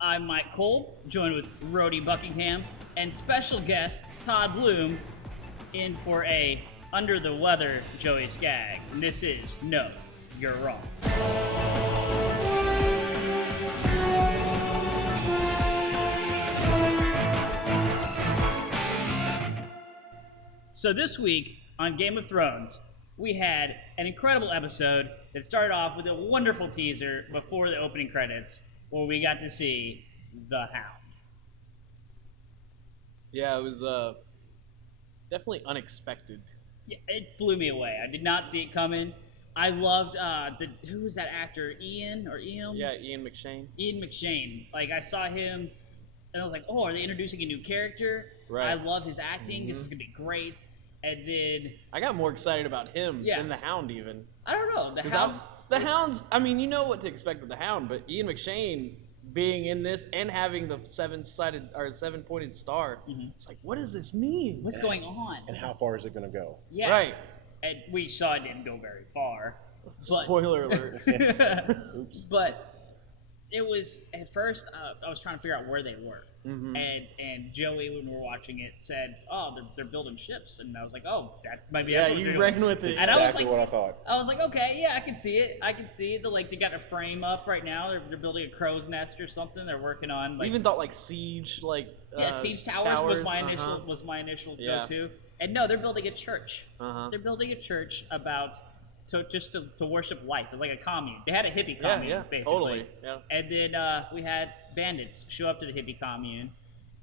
I'm Mike Cole, joined with Roadie Buckingham and special guest Todd Blume in for a under the weather Joey Skaggs. And this is No, You're Wrong. So this week on Game of Thrones, we had an incredible episode that started off with a wonderful teaser before the opening credits, where we got to see the Hound. Yeah, it was definitely unexpected. Yeah, it blew me away. I did not see it coming. I loved who was that actor? Ian or Ian? Yeah, Ian McShane. Ian McShane. Like I saw him, and I was like, "Oh, are they introducing a new character?" Right. I love his acting. This is gonna be great. And then I got more excited about him Yeah. than the Hound even. I don't know the 'Cause Hound. the Hound's, I mean, you know what to expect with the Hound, but Ian McShane being in this and having the seven-pointed star, it's like, what does this mean? What's going on? And how far is it going to go? Yeah. Right. And we saw it didn't go very far. But, Spoiler alerts. Oops. But it was at first I was trying to figure out where they were, and Joey, when we were watching it, said, "Oh, they're building ships," and I was like, "Oh, that might be." Yeah, that's what you they're doing." ran with it. And I was Exactly like, what I thought. I was like, okay, yeah, I can see it. I can see it. They got a frame up right now. They're building a crow's nest or something. They're working on We even thought like Siege, like Siege Towers was my initial Yeah. go-to. And no, they're building a church. Uh-huh. They're building a church to worship life. It's like a commune. They had a hippie commune, basically. Totally. Yeah. And then we had bandits show up to the hippie commune,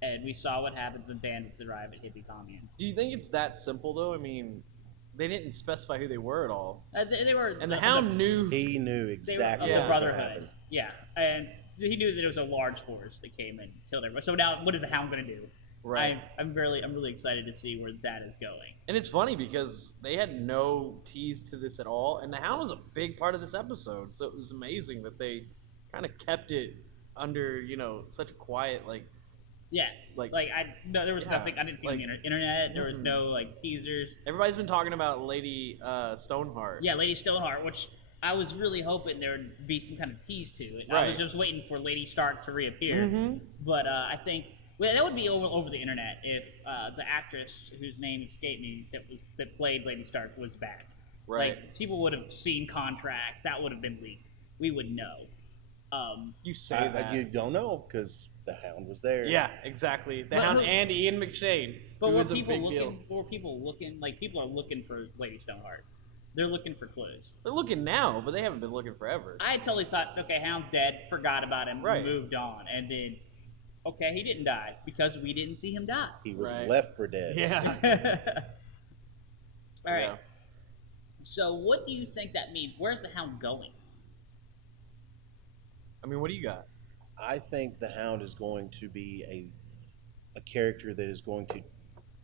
and we saw what happens when bandits arrive at hippie communes. Do you think it's that simple though? I mean, they didn't specify who they were at all. They were, And the Hound knew. He knew they were exactly of what the was going to Brotherhood. happen. Yeah, and he knew that there was a large force that came and killed everyone. So now, what is the Hound going to do? Right. I'm really excited to see where that is going. And it's funny because they had no tease to this at all, and the Hound was a big part of this episode. So it was amazing that they kind of kept it under, such a quiet Yeah, there was Yeah, nothing. I didn't see on the internet. There was no teasers. Everybody's been talking about Lady Stoneheart. Yeah, Lady Stoneheart, which I was really hoping there would be some kind of tease to it. I Right. was just waiting for Lady Stark to reappear. But I think that would be over the internet if the actress whose name escaped me that played Lady Stark was back. Right. Like people would have seen contracts that would have been leaked. We would know. You say that. You don't know because the Hound was there. Yeah, exactly. The But Hound who- and Ian McShane. But who were was a people big looking? deal. Were people looking? Like people are looking for Lady Stoneheart. They're looking for clues. They're looking now, but they haven't been looking forever. I totally thought, okay, Hound's dead, forgot about him, Right. moved on, and then, okay, he didn't die because we didn't see him die. He was Right. left for dead. Yeah. All right. Yeah. So, what do you think that means? Where's the Hound going? I mean, what do you got? I think the Hound is going to be a character that is going to.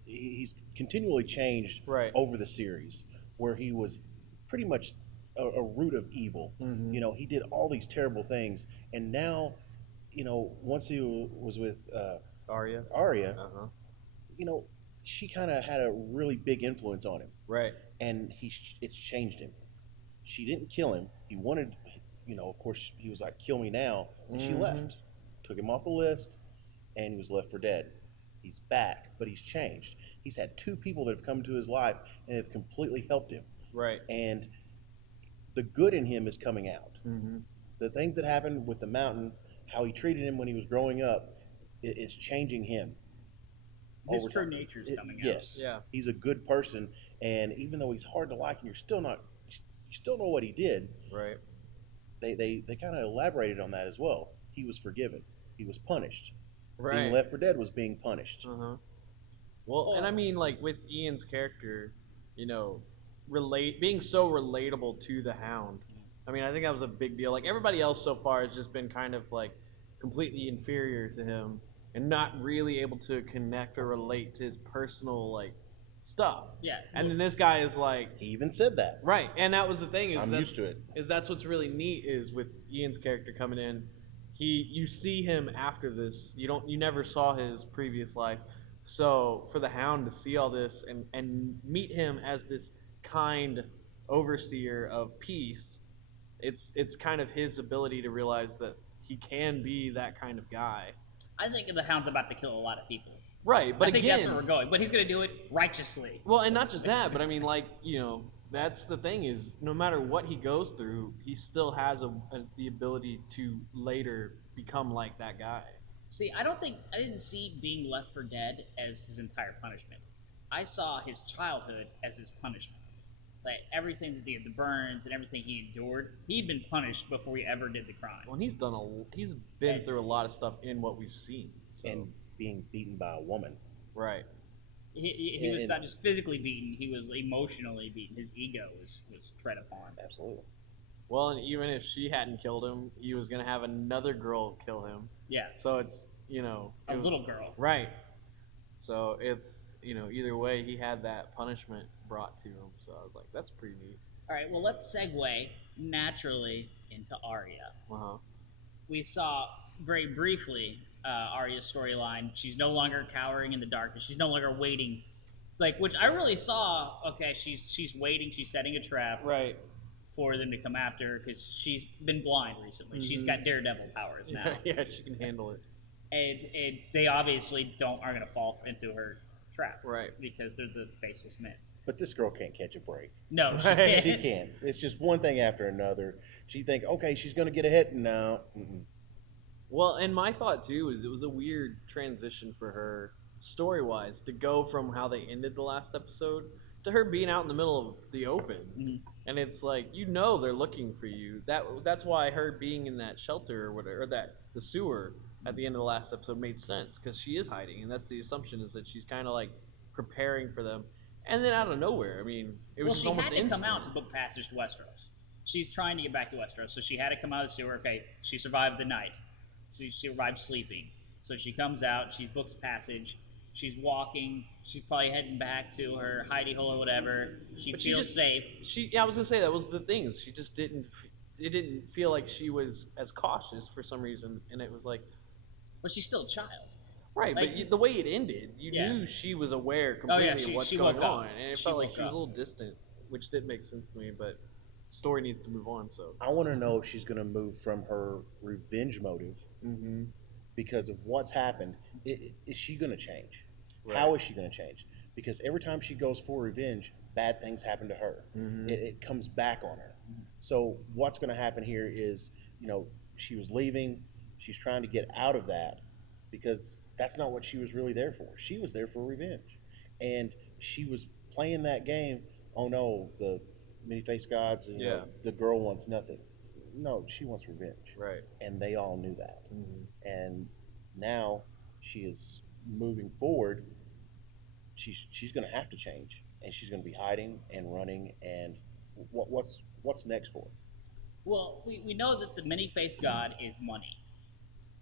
He's continually changed Right. over the series, where he was pretty much a root of evil. He did all these terrible things, and now, once he was with Aria. Aria, Uh-huh. she kind of had a really big influence on him, Right. and it's changed him. She didn't kill him. He wanted, of course, he was like, "Kill me now," and she left, took him off the list, and he was left for dead. He's back, but he's changed. He's had two people that have come into his life and have completely helped him, Right. and the good in him is coming out. The things that happened with the mountain, how he treated him when he was growing up, is changing him. His over true time. nature is coming out. Yes. Yeah. He's a good person, and even though he's hard to like, and you still know what he did. Right. They kind of elaborated on that as well. He was forgiven. He was punished. Right. Being left for dead was being punished. Uh-huh. Well, and I mean, with Ian's character, being so relatable to the Hound. I mean, I think that was a big deal. Like everybody else so far has just been kind of completely inferior to him and not really able to connect or relate to his personal stuff. Yeah. And then this guy is He even said that. right, and that was the thing I'm used to it. Is that's what's really neat is with Ian's character coming in, you see him after this. You never saw his previous life. So for the Hound to see all this and meet him as this kind overseer of peace, it's kind of his ability to realize that he can be that kind of guy. I think the Hound's about to kill a lot of people. Right, but I think again, that's where we're going. But he's going to do it righteously. well, and not just that, but I mean, like, that's the thing is, no matter what he goes through, he still has the ability to later become like that guy. See, I didn't see being left for dead as his entire punishment. I saw his childhood as his punishment. Like everything that the burns and everything he endured, he'd been punished before he ever did the crime. Well, he's been through a lot of stuff in what we've seen. So. And being beaten by a woman. Right. He was not just physically beaten; he was emotionally beaten. His ego was tread upon. Absolutely. Well, and even if she hadn't killed him, he was gonna have another girl kill him. Yeah. So it's a little girl. Right. So it's either way he had that punishment brought to him. So I was like, that's pretty neat. All right. Well, let's segue naturally into Aria. Uh-huh. We saw very briefly Aria's storyline. She's no longer cowering in the darkness. She's no longer waiting, which I really saw. Okay, she's waiting. She's setting a trap. Right. For them to come after her because she's been blind recently. Mm-hmm. She's got daredevil powers now. Yeah, she can handle it. And they obviously are going to fall into her trap. Right. Because they're the faceless men. But this girl can't catch a break. No, she right. can't. She can't. It's just one thing after another. She think, okay, she's going to get ahead. No. Mm-mm. Well, and my thought too is it was a weird transition for her story-wise to go from how they ended the last episode to her being out in the middle of the open. Mm-hmm. And it's like, they're looking for you. That's why her being in that shelter or whatever, or the sewer at the end of the last episode made sense because she is hiding, and that's the assumption is that she's kind of like preparing for them. And then out of nowhere, I mean, it was just almost instant. She had to come out to book passage to Westeros. She's trying to get back to Westeros, so she had to come out of the sewer. Okay, she survived the night. She survived sleeping. So she comes out, she books passage. She's walking. She's probably heading back to her hidey hole or whatever. She feels safe. I was gonna say that was the thing. She just didn't. It didn't feel like she was as cautious for some reason, and it was like. But she's still a child. Right, but the way it ended, you knew she was aware completely of what's going on, and it felt like she was a little distant, which didn't make sense to me. But story needs to move on. So I want to know if she's going to move from her revenge motive because of what's happened. Is she going to change? Right. How is she going to change? Because every time she goes for revenge, bad things happen to her. It comes back on her. So what's going to happen here is, she was leaving. She's trying to get out of that because that's not what she was really there for. She was there for revenge. And she was playing that game. Oh, no, the many-faced gods and the girl wants nothing. No, she wants revenge. Right. And they all knew that. And now she is moving forward. She's going to have to change, and she's going to be hiding and running. And what's next for her? Well, we know that the many-faced god is money,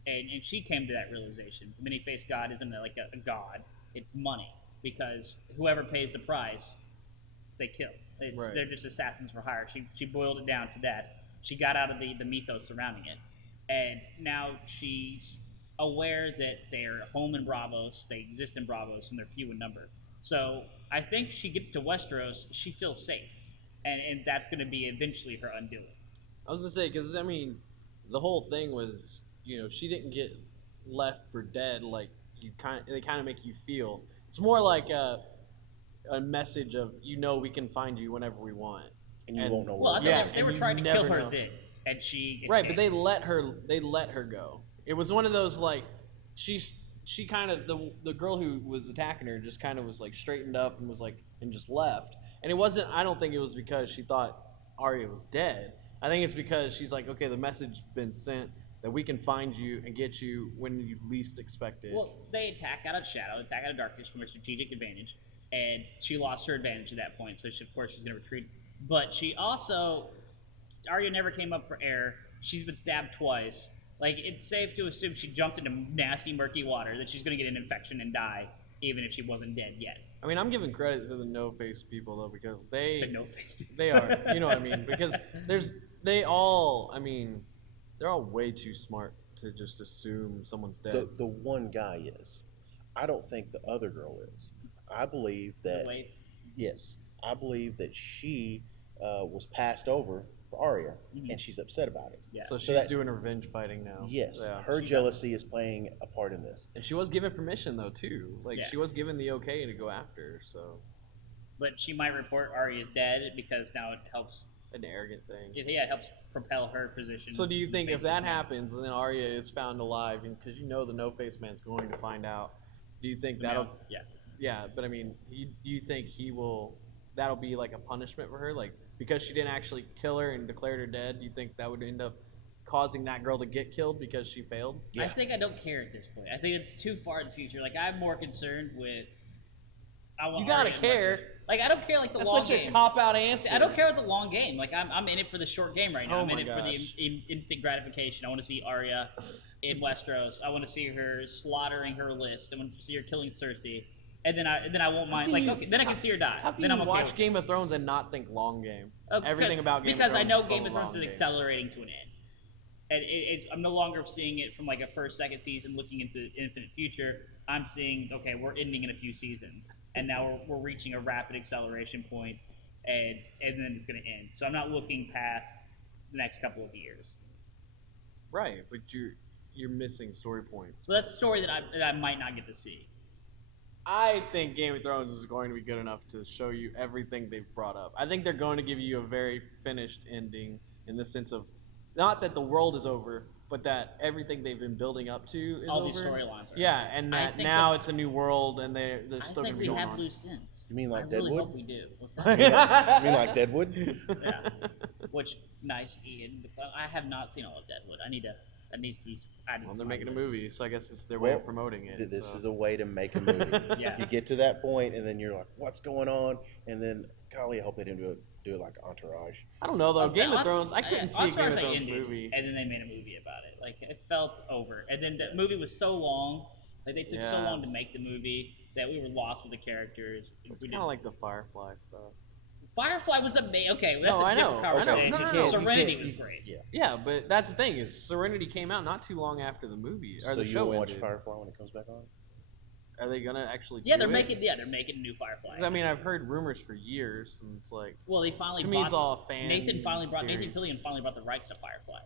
and she came to that realization. The many-faced god isn't like a god; it's money, because whoever pays the price, they kill. Right. They're just assassins for hire. She boiled it down to that. She got out of the mythos surrounding it, and now she's aware that they're home in Bravos, they exist in Bravos, and they're few in number. So I think she gets to Westeros, she feels safe, and that's going to be eventually her undoing. I was gonna say, because I mean, the whole thing was, she didn't get left for dead like they kind of make you feel. It's more like a message of we can find you whenever we want, and you won't know. Well, I thought they were trying to kill her then, and she escaped. Right, but they let her go. It was one of those like she kind of the girl who was attacking her just kind of was like straightened up and was like and just left. And it wasn't. I don't think it was because she thought Aria was dead. I think it's because she's like, okay, the message's been sent that we can find you and get you when you least expect it. Well, they attack out of shadow, attack out of darkness from a strategic advantage, and she lost her advantage at that point. So of course she's gonna retreat. But she also, Aria never came up for air. She's been stabbed twice. Like, it's safe to assume she jumped into nasty, murky water, that she's going to get an infection and die, even if she wasn't dead yet. I mean, I'm giving credit to the no-face people, though, because The no-face people. they are, you know what I mean? Because they're all way too smart to just assume someone's dead. The one guy is. I don't think the other girl is. I believe that... Yes. I believe that she was passed over for Arya, and she's upset about it. Yeah. So she's doing revenge fighting now. Yes, Yeah. her jealousy is playing a part in this. And she was given permission though too. Like Yeah. she was given the okay to go after her. So But she might report Aria is dead because now it helps. an arrogant thing. Yeah, it helps propel her position. So do you think if Faceless that Man. happens and then Arya is found alive, and because you know the No Face Man's going to find out, do you think The that'll? male- yeah. Yeah, but I mean, you think he will? That'll be like a punishment for her, like because she didn't actually kill her and declared her dead. Do you think that would end up causing that girl to get killed because she failed? Yeah. I think I don't care at this point. I think it's too far in the future. Like I'm more concerned with. I want You gotta Arya and care. Westeros. Like I don't care like the That's long such game. a cop out answer. I don't care about the long game. Like I'm in it for the short game right now. Oh I'm in my it for the gosh. instant gratification. I want to see Arya in Westeros. I want to see her slaughtering her list. I want to see her killing Cersei. And then I won't mind. can Like you- okay, then I can see her die. How can then I'm you okay watch with it. Game of Thrones and not think long game? Oh, Everything about Game of because I Thrones know is Game the of Thrones long is game. accelerating to an end, and I'm no longer seeing it from like a first, second season looking into infinite future. I'm seeing okay, we're ending in a few seasons, and now we're reaching a rapid acceleration point, and then it's going to end. So I'm not looking past the next couple of years. Right, but you're missing story points. So that's a story that I might not get to see. I think Game of Thrones is going to be good enough to show you everything they've brought up. I think they're going to give you a very finished ending in the sense of not that the world is over, but that everything they've been building up to is All over. these storylines are. Yeah, and I that think now that- it's a new world, and they're I still going think to we be going have on. loose ends. You mean like I really Deadwood? hope we do. What's You that? mean like Deadwood? Yeah. Which nice, Ian. I have not seen all of Deadwood. I need to be added. Well, to they're my making a list. movie, so I guess it's their way Well, of promoting it. This so. is a way to make a movie. Yeah. You get to that point, and then you're like, "What's going on?" And then, golly, I hope they didn't do it like Entourage. I don't know though. Okay, Game of Thrones. I couldn't see a Game Entourage, of I Thrones ended, movie. and then they made a movie about it. Like it felt over, and then the movie was so long. Like they took so Yeah. long to make the movie that we were lost with the characters. It's We kind of like the Firefly stuff. Firefly was amazing. Okay, well, that's No, a I different know. I know. conversation. No, no, no. You can't- Serenity you was can't- great. Yeah. Yeah, but that's the thing is Serenity came out not too long after the movie or So the you show will watch ended. Firefly when it comes back on? Are they gonna actually? Yeah, do they're it? making a new Firefly. 'Cause, I mean, I've heard rumors for years, and it's like well, they finally to me, it's bought. all fan. Nathan theories. Fillion finally brought the rights to Firefly.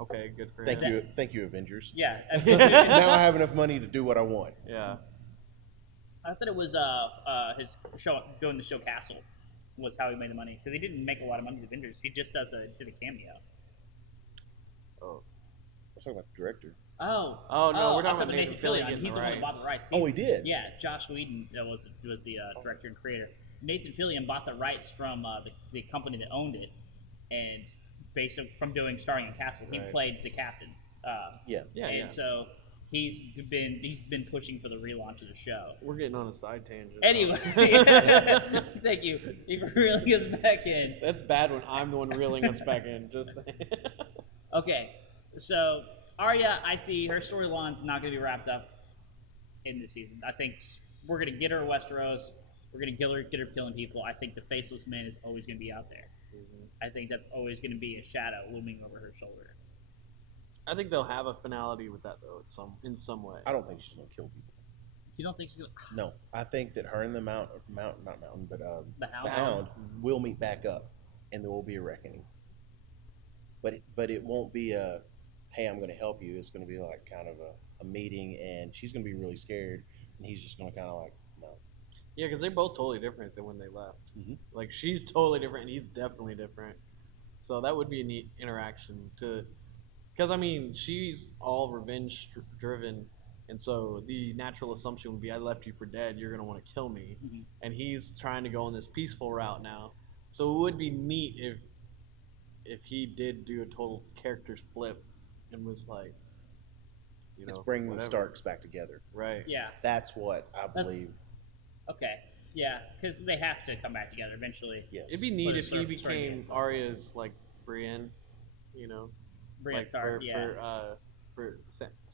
Okay, good for Thank him. you, Avengers. Yeah. Now I have enough money to do what I want. Yeah. I thought it was his show doing the show Castle was how he made the money because he didn't make a lot of money with Avengers. He just did a cameo. Oh. I'm talking about the director. Oh. Oh, no, we're I'm talking about Nathan Fillion getting He's the the one that bought rights. the rights. Oh, he did? Yeah, Josh Whedon was the director and creator. Nathan Fillion bought the rights from the company that owned it, and basically from starring in Castle, he Right. played the captain. Yeah. Yeah, and yeah. so he's been pushing for the relaunch of the show. We're getting on a side tangent. Anyway, thank you. You reeling us back in. That's bad when I'm the one reeling us back in. Just saying. Okay, so Arya, I see her storyline's not going to be wrapped up in this season. I think we're going to get her Westeros. We're going to get her killing people. I think the Faceless Man is always going to be out there. I think that's always going to be a shadow looming over her shoulder. I think they'll have a finality with that though, in some way. I don't think she's gonna kill people. You don't think she's going to... No, I think that her and the not mountain, but The the Hound? Hound will meet back up, and there will be a reckoning. But it won't be a, hey, I'm going to help you. It's going to be like kind of a meeting, and she's going to be really scared, and he's just going to kind of like, no. Yeah, because they're both totally different than when they left. Mhm. Like she's totally different, and he's definitely different. So that would be a neat interaction to, because I mean she's all revenge driven, and so the natural assumption would be I left you for dead. You're gonna want to kill me, Mhm. and he's trying to go on this peaceful route now. So it would be neat if he did do a total character's flip and was like, you know, It's bringing the whatever. Starks back together. Right. Yeah, That's what I believe. okay. Yeah, because they have to come back together eventually. Yes. It'd be neat For the if he story became games. Arya's like Brienne, you know, Brienne like Stark, yeah. for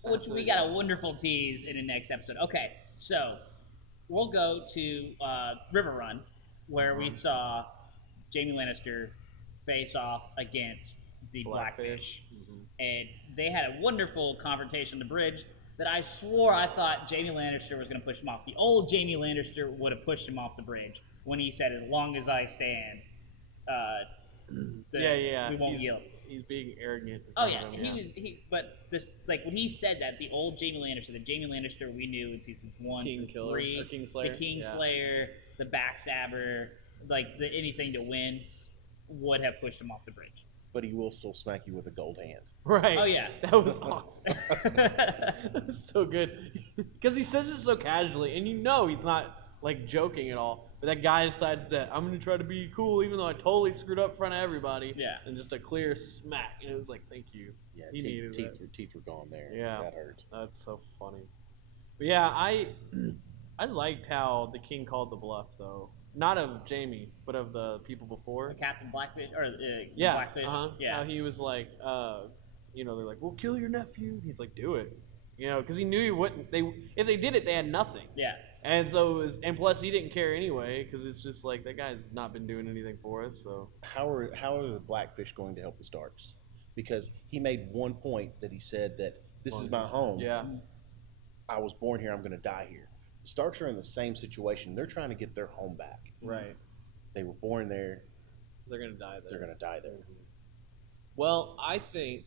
Which Sansa, we got a wonderful tease in the next episode. Okay, so we'll go to River Run, where we saw Jaime Lannister face off against the Blackfish. Mhm. And they had a wonderful confrontation on the bridge that I swore I thought Jaime Lannister was going to push him off. The old Jaime Lannister would have pushed him off the bridge when he said, "As long as I stand." Yeah. We won't he's, yield. He's being arrogant. in Oh front yeah, of him, but this like when he said that the old Jaime Lannister, the Jaime Lannister we knew in seasons 1 King through Killer, 3, or Kingslayer, the yeah. Kingslayer, the backstabber, like anything to win, would have pushed him off the bridge. But he will still smack you with a gold hand. Right. Oh yeah, That was awesome. That was so good because he says it so casually, and he's not like joking at all. But that guy decides that I'm gonna try to be cool, even though I totally screwed up in front of everybody. Yeah. And just a clear smack, and it was like, thank you. Yeah, He needed that. teeth were gone there. Yeah. That hurt. That's so funny. But yeah, I liked how the king called the bluff, though. Not of Jaime, but of the people before. Captain Blackfish or Yeah. Blackfish. Yeah. How he was like, they're like, "We'll kill your nephew." He's like, "Do it," because he knew he wouldn't. If they did it, they had nothing. Yeah. And so and plus he didn't care anyway, because it's just like that guy's not been doing anything for us. So How are the Blackfish going to help the Starks? Because he made one point that he said that this is my home. Yeah. I was born here. I'm going to die here. The Starks are in the same situation. They're trying to get their home back. Right. They were born there. They're gonna die there. They're going to die there. Well, I think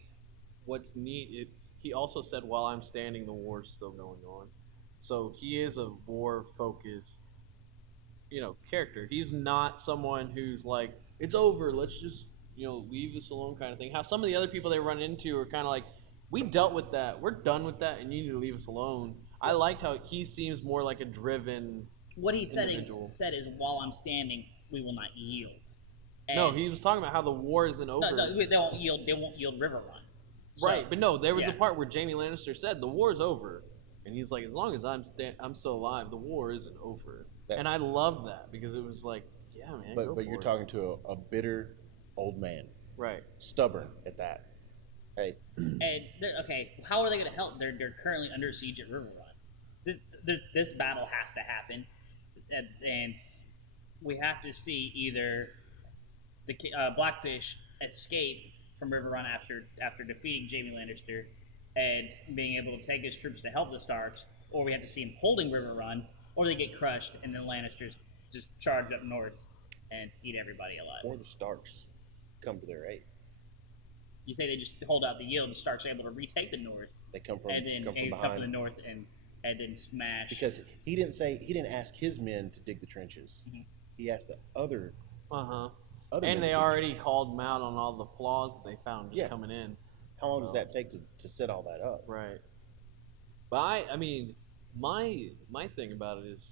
what's neat is he also said, "While I'm standing, the war's still going on." So he is a war-focused, character. He's not someone who's like, "It's over. Let's just, leave this alone," kind of thing. How some of the other people they run into are kind of like, "We dealt with that. We're done with that, and you need to leave us alone." I liked how he seems more like a driven. What he said individual. is, "While I'm standing, we will not yield." And No, he was talking about how the war isn't over. No, they won't yield. They won't yield River Run. Right, but no, there was a yeah. part where Jaime Lannister said the war's over, and he's like, as long as I'm still alive, the war isn't over. And I loved that because it was like, yeah, man. But you're talking to a bitter old man, right? Stubborn at that. Hey, And okay, how are they going to help? They're currently under siege at River Run. This battle has to happen, and we have to see either the Blackfish escape from River Run after defeating Jaime Lannister and being able to take his troops to help the Starks, or we have to see him holding River Run, or they get crushed and then Lannisters just charge up north and eat everybody alive. or the Starks come to their aid. You say they just hold out the yield, the Starks are able to retake the north, They come from and then come from come from behind. the north and then smash. Because he didn't ask his men to dig the trenches. Mhm. He asked the other. Uh-huh. other And men they to dig already called him out on all the flaws that they found just Yeah. coming in. How long does So- that take to set all that up? Right. But I mean, my thing about it is,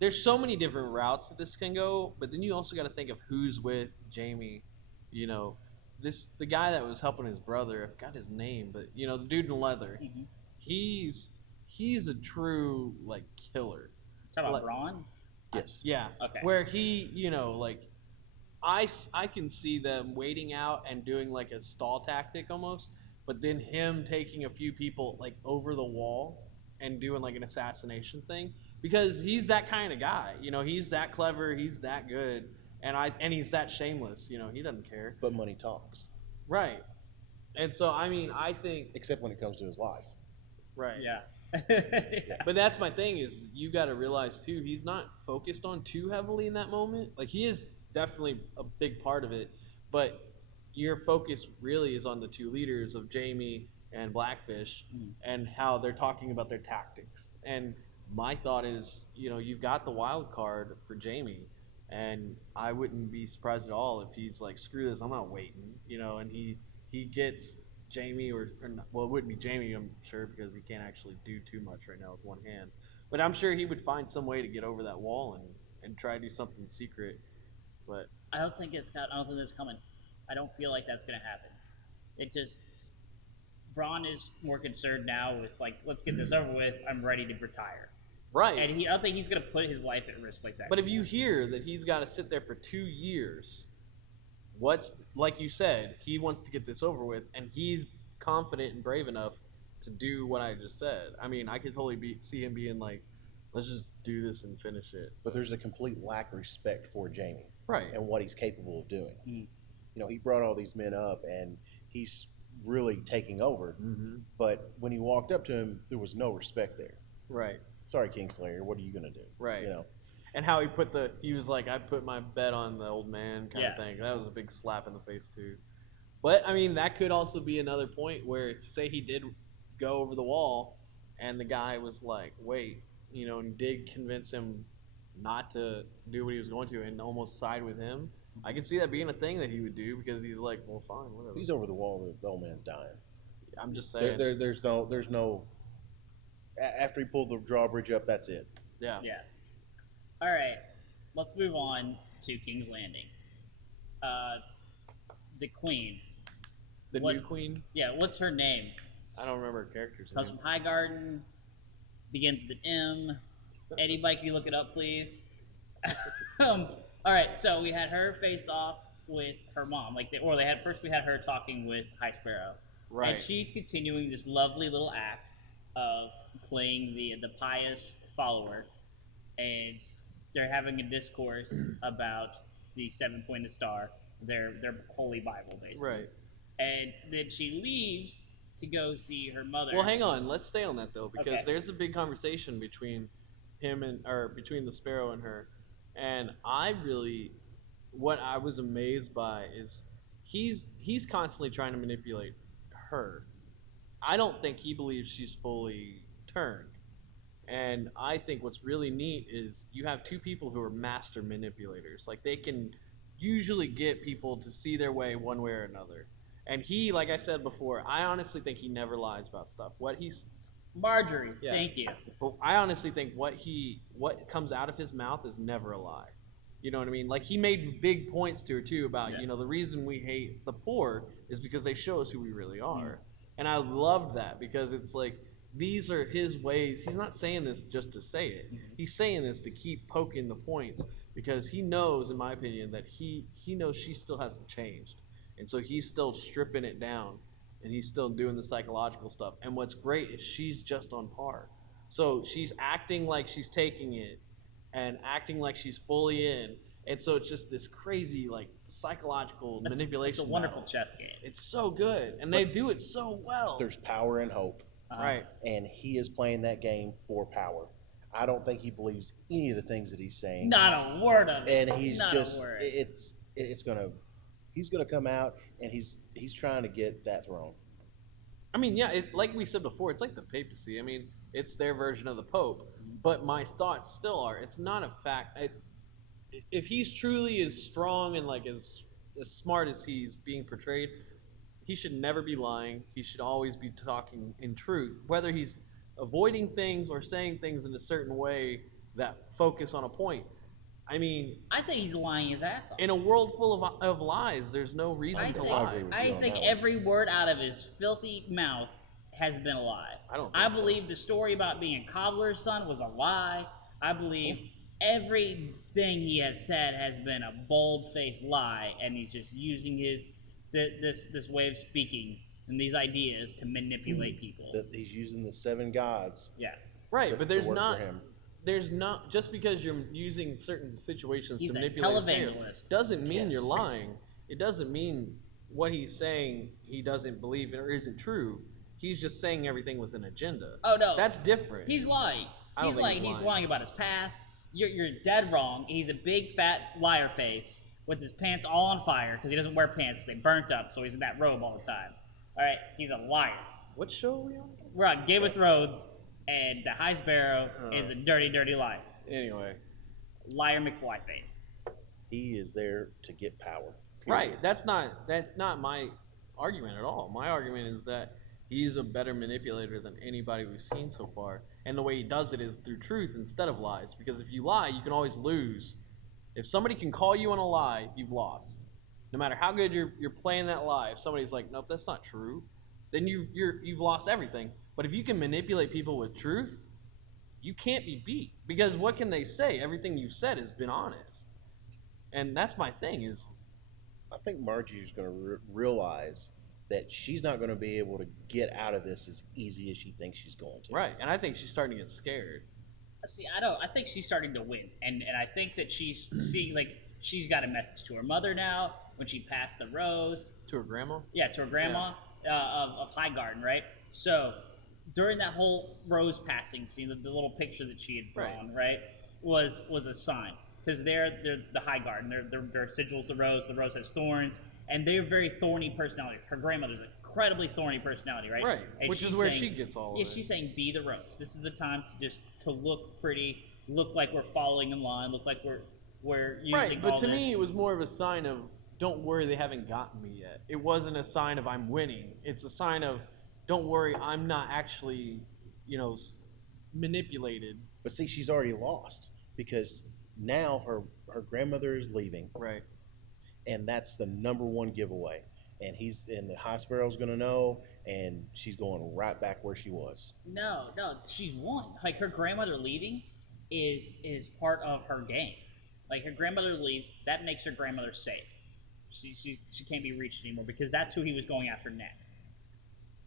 there's so many different routes that this can go, but then you also got to think of who's with Jaime. The guy that was helping his brother, I forgot his name, but the dude in leather, Mhm. he's a true killer. Talk about like- Braun? Yes. Yeah. Okay. Where he, I can see them waiting out and doing like a stall tactic almost, but then him taking a few people over the wall and doing like an assassination thing because he's that kind of guy. He's that clever, he's that good, and he's that shameless. He doesn't care. But money talks. Right. And so I think Except when it comes to his life. right. Yeah. But that's my thing is you got to realize too he's not focused on too heavily in that moment. Like he is definitely a big part of it, but your focus really is on the two leaders of Jaime and Blackfish and how they're talking about their tactics. And my thought is, you've got the wild card for Jaime, and I wouldn't be surprised at all if he's like, screw this, I'm not waiting, and he gets Jaime or not, well, it wouldn't be Jaime, I'm sure, because he can't actually do too much right now with one hand. But I'm sure he would find some way to get over that wall and try to do something secret. But I don't think it's coming. I don't feel like that's going to happen. It just Braun is more concerned now with let's get this over with. I'm ready to retire. right. And I don't think he's going to put his life at risk like that. But if you hear that he's got to sit there for 2 years, like you said, he wants to get this over with, and he's confident and brave enough to do what I just said. I mean, I could totally see him being like, let's just do this and finish it. But there's a complete lack of respect for Jaime Right. and what he's capable of doing. Mm. He brought all these men up, and he's really taking over. Mm-hmm. But when he walked up to him, there was no respect there. Right. Sorry, Kingslayer, what are you going to do? Right. And how he was like, I put my bet on the old man kind Yeah. of thing. That was a big slap in the face too. But I mean, that could also be another point where, say he did go over the wall, and the guy was like, wait, and did convince him not to do what he was going to, and almost side with him. I can see that being a thing that he would do because he's like, well, fine, whatever. He's over the wall. The old man's dying. I'm just saying. There's no. After he pulled the drawbridge up, that's it. Yeah. Yeah. All right. Let's move on to King's Landing. The Queen. The new queen. Yeah. What's her name? I don't remember her character's Comes name. from Highgarden. Begins with an M. Anybody, can you look it up, please? All right. So we had her face off with her mom. First we had her talking with High Sparrow. Right. And she's continuing this lovely little act of playing the pious follower, and they're having a discourse about the 7-pointed star, their holy Bible, basically. Right. And then she leaves to go see her mother. Well, hang on. Let's stay on that though, because Okay. there's a big conversation between between the Sparrow and her, and what I was amazed by is he's constantly trying to manipulate her. I don't think he believes she's fully turned. And I think what's really neat is you have two people who are master manipulators. Like, they can usually get people to see their way one way or another. And he, like I said before, I honestly think he never lies about stuff. Marjorie, Yeah. thank you. But I honestly think what comes out of his mouth is never a lie. You know what I mean? Like, he made big points to her too about, Yeah. the reason we hate the poor is because they show us who we really are. And I loved that because it's like, these are his ways. He's not saying this just to say it. He's saying this to keep poking the points because he knows, in my opinion, that he knows she still hasn't changed. And so he's still stripping it down and he's still doing the psychological stuff. And what's great is she's just on par. So she's acting like she's taking it and acting like she's fully in. And so it's just this crazy, like, psychological manipulation. It's a wonderful battle. chess game. It's so good. And they do it so well. There's power and hope, Right. and he is playing that game for power. I don't think he believes any of the things that he's saying. Not a word of it. And he's Not just a word. he's gonna come out and he's trying to get that throne. I mean, yeah, like we said before, it's like the papacy. I mean, it's their version of the Pope. But my thoughts still are, it's not a fact. If he's truly as strong and like as smart as he's being portrayed, he should never be lying. He should always be talking in truth, whether he's avoiding things or saying things in a certain way that focus on a point. I mean, I think he's lying his ass off. in a world full of lies, there's no reason to lie. agree with you I on think that one. every word out of his filthy mouth has been a lie. I don't think I so. believe the story about being a cobbler's son was a lie. I believe everything he has said has been a bold-faced lie, and he's just using this way of speaking and these ideas to manipulate people. That he's using the 7 gods. Yeah. Right, to- but to there's work for not. him. There's not, just because you're using certain situations He's to a manipulate a sale televangelist. doesn't mean you're Yes. lying. It doesn't mean what he's saying he doesn't believe in or isn't true. He's just saying everything with an agenda. Oh no, That's different. he's lying. I don't He's think lying. he's He's lying. lying about his past. You're dead wrong. He's a big fat liar face with his pants all on fire because he doesn't wear pants because they burnt up, so he's in that robe all the time. All right, he's a liar. What show are we on? We're on Game of Thrones, and the High Sparrow is a dirty, dirty liar. Anyway, Liar McFly face. He is there to get power. right. That's not my argument at all. My argument is that he's a better manipulator than anybody we've seen so far. And the way he does it is through truth instead of lies. Because if you lie, you can always lose. If somebody can call you on a lie, you've lost. No matter how good you're playing that lie, if somebody's like, nope, that's not true, then you've lost everything. But if you can manipulate people with truth, you can't be beat. Because what can they say? Everything you've said has been honest. And that's my thing is, I think Margie's going to realize that she's not going to be able to get out of this as easy as she thinks she's going to. right, and I think she's starting to get scared. See, I think she's starting to win, and I think that she's seeing, like, she's got a message to her mother now when she passed the rose. To her grandma? Yeah, to her grandma of Highgarden, right? So during that whole rose passing scene, the little picture that she had drawn, right? was a sign because they're the Highgarden. Their sigils the rose. The rose has thorns, and they're very thorny personality. Her grandmother's incredibly thorny personality, right? Right, And which is where she gets all of yeah, it. she's saying be the rose. This is the time to look pretty, look like we're following in line, look like we're using Right, but all to this. me, it was more of a sign of, don't worry, they haven't gotten me yet. It wasn't a sign of I'm winning. It's a sign of, don't worry, I'm not actually, manipulated. But see, she's already lost because now her grandmother is leaving, Right. and that's the number one giveaway. And the High Sparrow's gonna know, and she's going right back where she was. No, she's won. Like her grandmother leaving is part of her game. Like her grandmother leaves, that makes her grandmother safe. She can't be reached anymore because that's who he was going after next.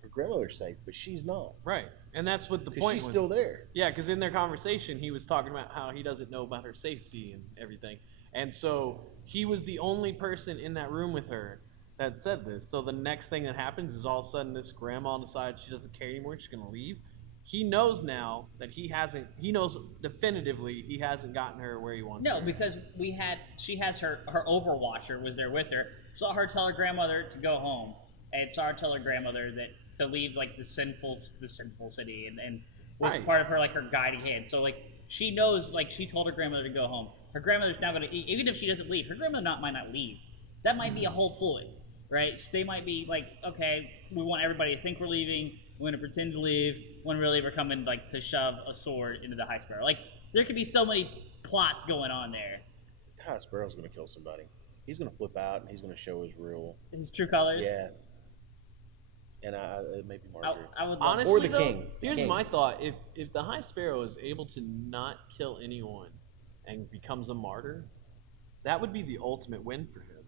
Her grandmother's safe, but she's not. Right, and that's what the Because point she's was. still there. Yeah, because in their conversation, he was talking about how he doesn't know about her safety and everything. And so he was the only person in that room with her that said this. So the next thing that happens is all of a sudden this grandma decides she doesn't care anymore, she's going to leave. He knows now that he knows definitively he hasn't gotten her where he wants her. No, because she has her overwatcher was there with her, saw her tell her grandmother to go home, and saw her tell her grandmother that to leave like the sinful city and was Right. part of her like her guiding hand. So like she knows, like she told her grandmother to go home. Her grandmother's now going to, even if she doesn't leave, her grandmother might not leave. That might be a whole ploy, right? So they might be like, okay, we want everybody to think we're leaving. We're going to pretend to leave when really we're coming like to shove a sword into the High Sparrow. Like there could be so many plots going on there. High Sparrow's gonna kill somebody. He's gonna flip out and he's gonna show His true colors. Yeah. And it may be Marjorie. I would love Honestly, Or the though, king. The here's king. my thought. If the High Sparrow is able to not kill anyone and becomes a martyr, that would be the ultimate win for him.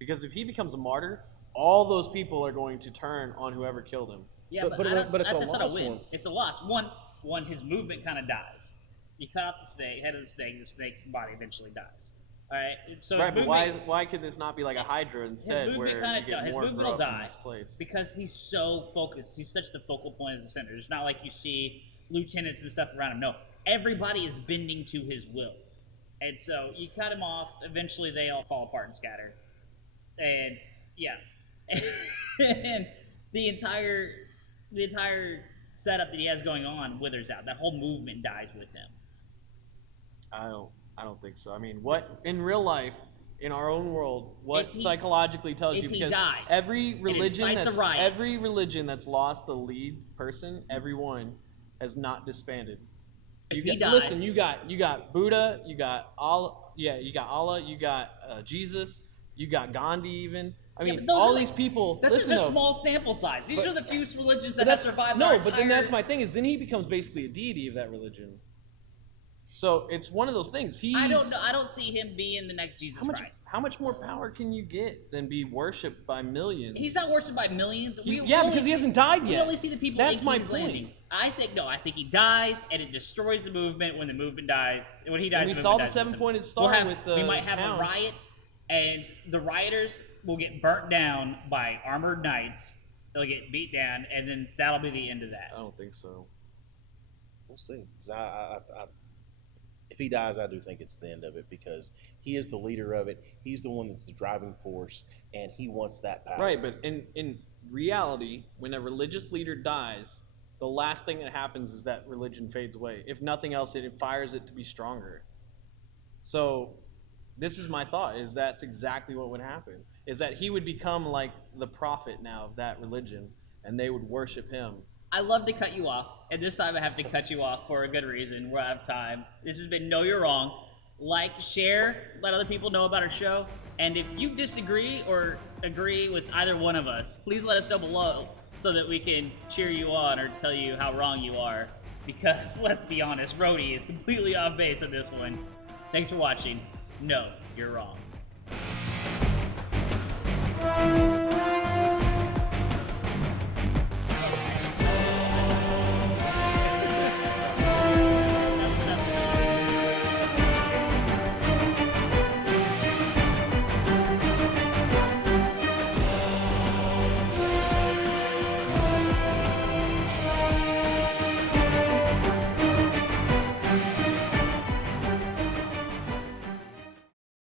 Because if he becomes a martyr, all those people are going to turn on whoever killed him. Yeah, But it's a that's not loss a win. for him. It's a loss. One, his movement kind of dies. You cut off the snake, head of the snake's body eventually dies. All right. So Right, his but movement- why could this not be like a Hydra instead, movement where kinda- you get his more movement grow will up in die this place? because he's so focused. He's such the focal point of the center. It's not like you see lieutenants and stuff around him. No, everybody is bending to his will, and so you cut him off. Eventually, they all fall apart and scatter, and yeah, and the entire setup that he has going on withers out. That whole movement dies with him. I don't think so. I mean, what in real life, in our own world, what If he- psychologically tells if you? he Because dies, every religion incites a riot. every religion that's lost a lead person, everyone has not disbanded. If You he got, dies- listen, you got Buddha, you got Allah, you got Jesus, you got Gandhi even. I Yeah, mean, but those all are these like- people. That's listen, just a though, small sample size. These but- are the few religions but that have survived. no, our but then entire- that's my thing. Is then he becomes basically a deity of that religion. So it's one of those things. I don't know. I don't see him being the next Jesus Christ. How much more power can you get than be worshipped by millions? He's not worshipped by millions. We yeah, only because he see- hasn't died We yet. only see the people That's in my King's point. Landing. I think he dies and it destroys the movement when the movement dies. When he dies, And we the saw movement the dies with 7-pointed him. star with the We might have Hound. a riot, and the rioters will get burnt down by armored knights. They'll get beat down, and then that'll be the end of that. I don't think so. We'll see. 'Cause if he dies, I do think it's the end of it because he is the leader of it. He's the one that's the driving force, and he wants that power. Right, but in reality, when a religious leader dies, the last thing that happens is that religion fades away. If nothing else, it inspires it to be stronger. So this is my thought, is that's exactly what would happen. Is that he would become like the prophet now of that religion, and they would worship him. I love to cut you off, and this time I have to cut you off for a good reason. We're out of time. This has been Know You're Wrong. Like, share, let other people know about our show. And if you disagree or agree with either one of us, please let us know below so that we can cheer you on or tell you how wrong you are. Because, let's be honest, Roadie is completely off base on this one. Thanks for watching. No, you're wrong.